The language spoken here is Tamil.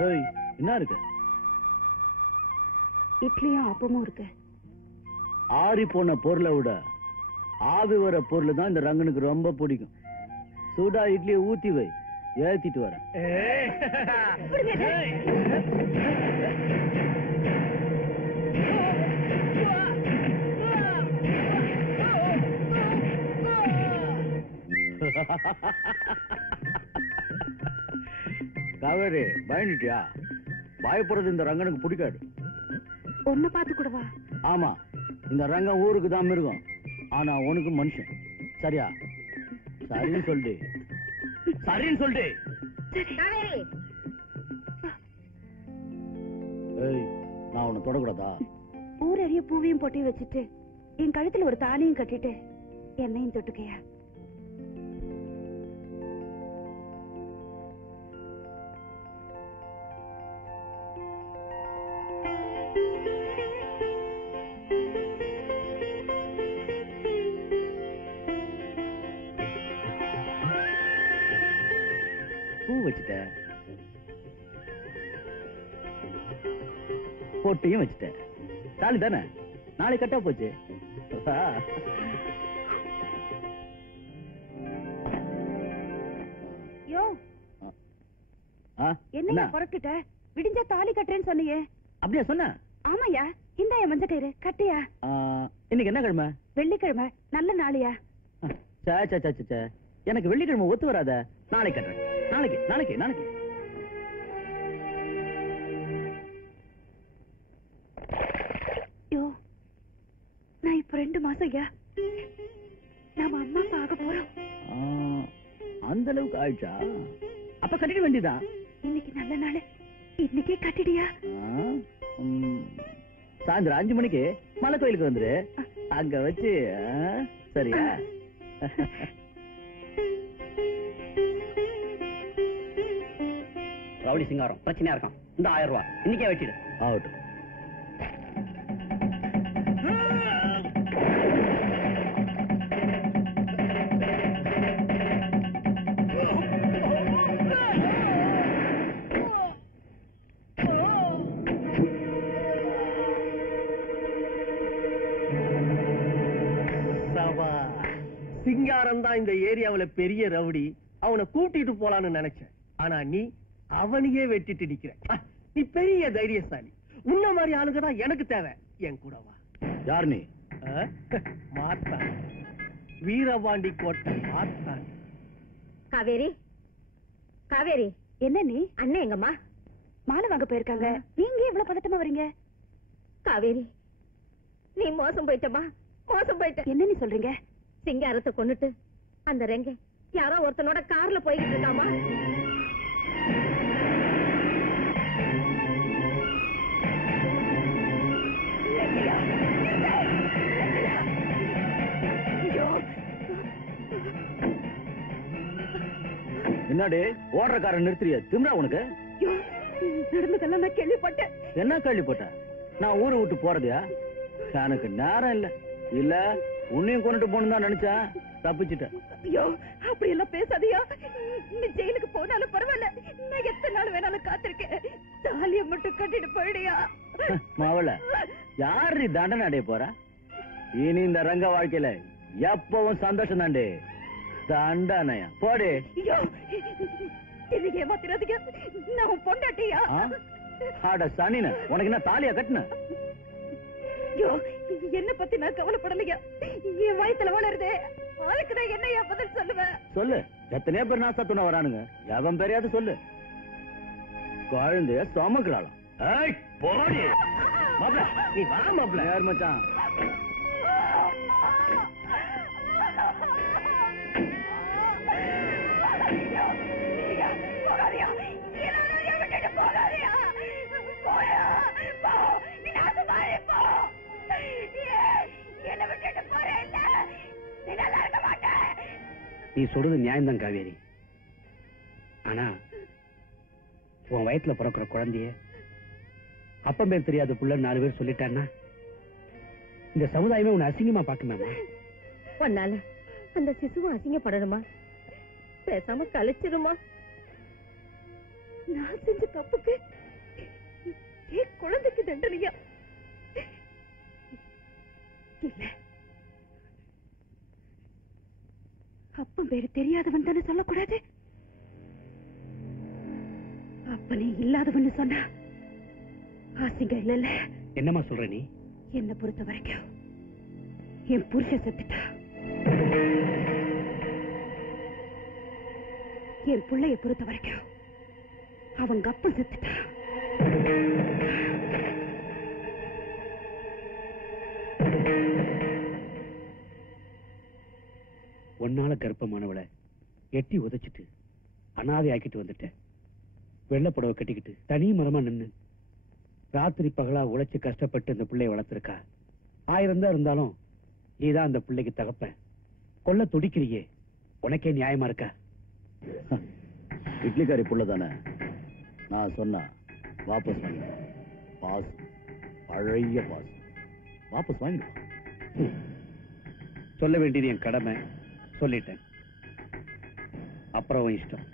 என்ன இருக்கு? இட்லியும் அப்பமும் இருக்கு. ஆறி போன பொருளை விட ஆவி வர பொருள் தான் இந்த ரங்கனுக்கு ரொம்ப பிடிக்கும். சூடா இட்லியை ஊத்தி வை, ஏத்திட்டு வரேன். காவேரி பயந்துட்டியா? பயப்படுறது இந்த ரங்கனுக்கு பிடிக்காது. ஒன்ன பார்த்து கூடவா? ஆமா, இந்த ரங்கம் ஊருக்கு தான் மிருகம், ஆனா உனக்கு மனுஷன். சரியா? சரின்னு சொல்லிட்டு சரின்னு சொல்லிட்டு நான் உன்னை தொடக்கூடாதா? ஊரறிய பூவையும் பொட்டி வச்சுட்டு என் கழுத்துல ஒரு தாலியும் கட்டிட்டு என்னையும் தொட்டுக்கையா? பூ வச்சுட்ட, பொட்டியும் வச்சுட்ட, தாலி தானே நாளைக்கு கட்டா போச்சு. யோ, என்ன புறக்கிட்ட? விடிஞ்சா தாலி கட்டுறேன்னு சொன்னியே. அப்படியா சொன்ன? ஆமாயா, இந்த மஞ்ச கயிறு கட்டியா? இன்னைக்கு என்ன கிழமை? வெள்ளிக்கிழமை. நல்ல நாளையா? எனக்கு வெள்ளிக்கிழமை ஒத்து வராத. நாளைக்கு கட்டுறேன். நாளைக்கு நாளைக்கு நாளைக்கு. யோ, நான் இப்ப 2 மாசம் ஐயா நாம அம்மா அப்பா ஆக போறோம். அந்த அளவுக்கு ஆயிடுச்சா? அப்ப கட்டிட வேண்டியதான். இன்னைக்கு நல்ல நாள், இன்னைக்கே கட்டிடியா? சாயந்தரம் 5 மணிக்கு மலை கோயிலுக்கு வந்துரு, அங்க வச்சு. சரியா? ரவுடி சிங்காரம் பிரச்சனையா இருக்கும். இந்த 1000 ரூபாய் இன்னைக்கே வச்சிடு. ஆகட்டும். சிங்காரம் தான் இந்த ஏரியாவுல பெரிய ரவுடி. அவனை கூட்டிட்டு போலான்னு நினைச்சேன். ஆனா நீ அவனையே வெட்டிட்டு நிக்கிற. நீ பெரிய தைரியசாலி. உன்ன மாதிரி ஆளுங்க தான் எனக்கு தேவை. என் கூட வா. யார் நீ? மாத்தான், வீரபாண்டி கோட்டை மாத்தான். காவேரி, காவேரி. என்ன நீ? அண்ணன் எங்கம்மா? மாலை வாங்க போயிருக்காங்க. நீங்க இவ்வளவு பதட்டமா வரீங்க? காவேரி, நீ மோசம் போயிட்டமா, மோசம் போயிட்ட. என்ன நீ சொல்றீங்க? சிங்காரத்தை கொண்டுட்டு அந்த ரெங்க யாரோ ஒருத்தனோட கார்ல போய்கிட்டு இருக்காமா. என்னடி ஓடுற காரை நிறுத்துறிய? திமிரா உனக்கு? நடந்ததெல்லாம் நான் கேள்விப்பட்டேன். என்ன கேள்விப்பட்ட? நான் ஊரை விட்டு போறதையா? எனக்கு நேரம் இல்ல. இல்ல உன்னையும் கொண்டுட்டு போகணும் தான் நினைச்சேன். தப்பிச்சுட்டேன். ஐயோ, அப்படி எல்லாம் பேசாதியா. நீ ஜெயிலுக்கு போனாலும் பரவாயில்ல, நான் எத்தனை நாள் வேணாலும் காத்திருக்கேன். தாலியை மட்டும் கட்டிட்டு போயிடியா? மாவள, யாரு தண்டனை அடைய போற? இனி இந்த ரங்க வாழ்க்கையில எப்பவும் சந்தோஷம் தாண்டி. தண்டனையா போடு. ஐயோ, இது ஏமாத்திராதீங்க. நான் பொண்டாட்டியா? ஆட சனின, உனக்கு என்ன தாலியா கட்டுன? ஐயோ, என்ன பத்தி நான் கவலைப்படலையா. என் வயித்துல வளருதே, அதுக்கு நான் என்னையா பதில் சொல்லுவேன்? சொல்லு. எத்தனையோ பேர் நான் சத்துண வரானுங்க. எவன் பேரையாவது சொல்லு. குழந்தைய சுமக்கிறாளாம். போடி மாப்ள, நீ வா மாப்ள. யார் மச்சான்? நீ சொல்றது நியாயம்தான் காவேரி. ஆனா உன் வயிற்றுல பிறக்கிற குழந்தைய அப்பம் பேர் தெரியாத புள்ள 4 பேர் சொல்லிட்டான்னா இந்த சமுதாயமே உன்னை அசிங்கமா பாக்குமாமா. ஒன்னால அந்த சிசுவும் அசிங்கப்படணுமா? பேசாம கழிச்சிருமா? நான் செஞ்ச தப்புக்கு என் குழந்தைக்கு தண்டனையா? இல்ல, அப்பன் பேரு தெரியாதவன் தானே சொல்லக்கூடாது. அப்பனே இல்லாதவன் சொன்னா ஆசிங்க இல்ல. என்னமா சொல்ற நீ? என்ன பொறுத்த வரைக்கும் என் புருஷன் செத்துட்டா, என் பிள்ளைய பொறுத்த வரைக்கும் அவங்க அப்பா செத்துட்டா. ஒன்னால கர்ப்பமானவளை எட்டி உதைச்சிட்டு அனாதை ஆக்கிட்டு வந்துட்டேன். வெள்ளப்புடவை கட்டிக்கிட்டு தனி மரமா நின்னு ராத்திரி பகலா உழைச்சு கஷ்டப்பட்டு இந்த பிள்ளைய வளர்த்திருக்கா. 1000 தான் இருந்தாலும் நீதான் அந்த பிள்ளைக்கு தகப்ப. கொல்ல துடிக்கிறியே, உனக்கே நியாயமா இருக்கா? இட்லிக்காரி புள்ள தானே, நான் சொன்னா வாபஸ் வாங்கிடுவா. பாஸ், பழைய பாஸ், வாபஸ் வாங்கிடுவா. சொல்ல வேண்டியது என் கடமை, சொல்லிட்டேன். அப்புறம் இஷ்டம்.